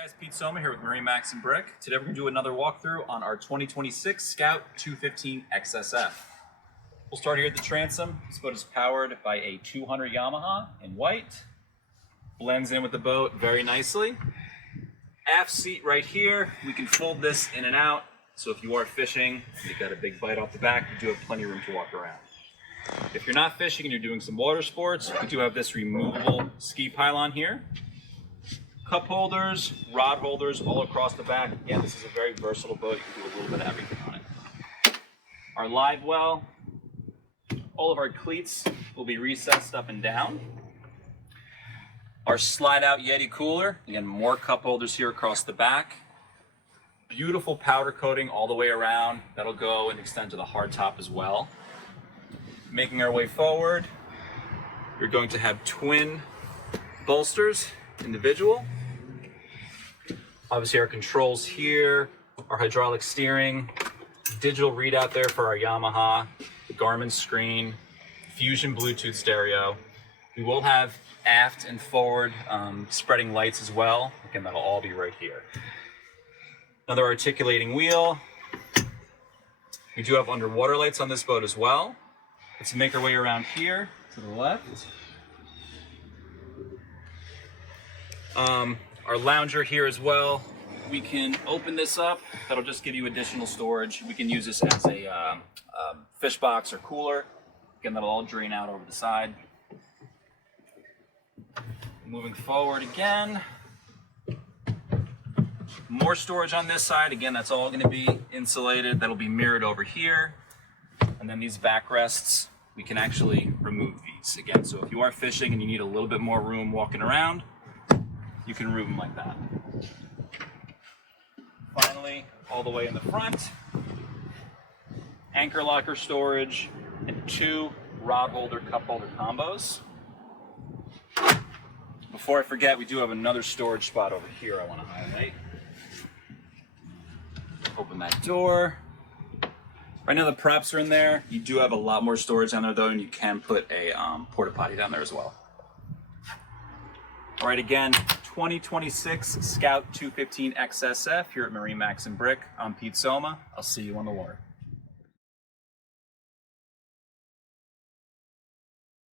Guys, Pete Soma here with MarineMax Brick. Today we're going to do another walkthrough on our 2026 Scout 215 XSF. We'll start here at the transom. This boat is powered by a 200 Yamaha in white. Blends in with the boat very nicely. Aft seat right here. We can fold this in and out. So if you are fishing, you've got a big bite off the back, you do have plenty of room to walk around. If you're not fishing and you're doing some water sports, we do have this removable ski pylon here. Cup holders, rod holders all across the back. Again, this is a very versatile boat. You can do a little bit of everything on it. Our live well, all of our cleats will be recessed up and down. Our slide out Yeti cooler, again, more cup holders here across the back. Beautiful powder coating all the way around. That'll go and extend to the hard top as well. Making our way forward, we're going to have twin bolsters, individual. Obviously our controls here, our hydraulic steering, digital readout there for our Yamaha, the Garmin screen, Fusion Bluetooth stereo. We will have aft and forward spreading lights as well. Again, that'll all be right here. Another articulating wheel. We do have underwater lights on this boat as well. Let's make our way around here to the left. Our lounger here as well. We can open this up. That'll just give you additional storage. We can use this as a fish box or cooler. Again, that'll all drain out over the side. Moving forward again. More storage on this side. Again, that's all going to be insulated. That'll be mirrored over here. And then these backrests, we can actually remove these. Again, so if you are fishing and you need a little bit more room walking around, you can remove them like that. Finally, all the way in the front, anchor locker storage and two rod holder, cup holder combos. Before I forget, we do have another storage spot over here I want to highlight. Open that door. Right now the props are in there. You do have a lot more storage down there though, and you can put a porta potty down there as well. All right, again, 2026 Scout 215 XSF here at MarineMax Brick. I'm Pete Soma. I'll see you on the water.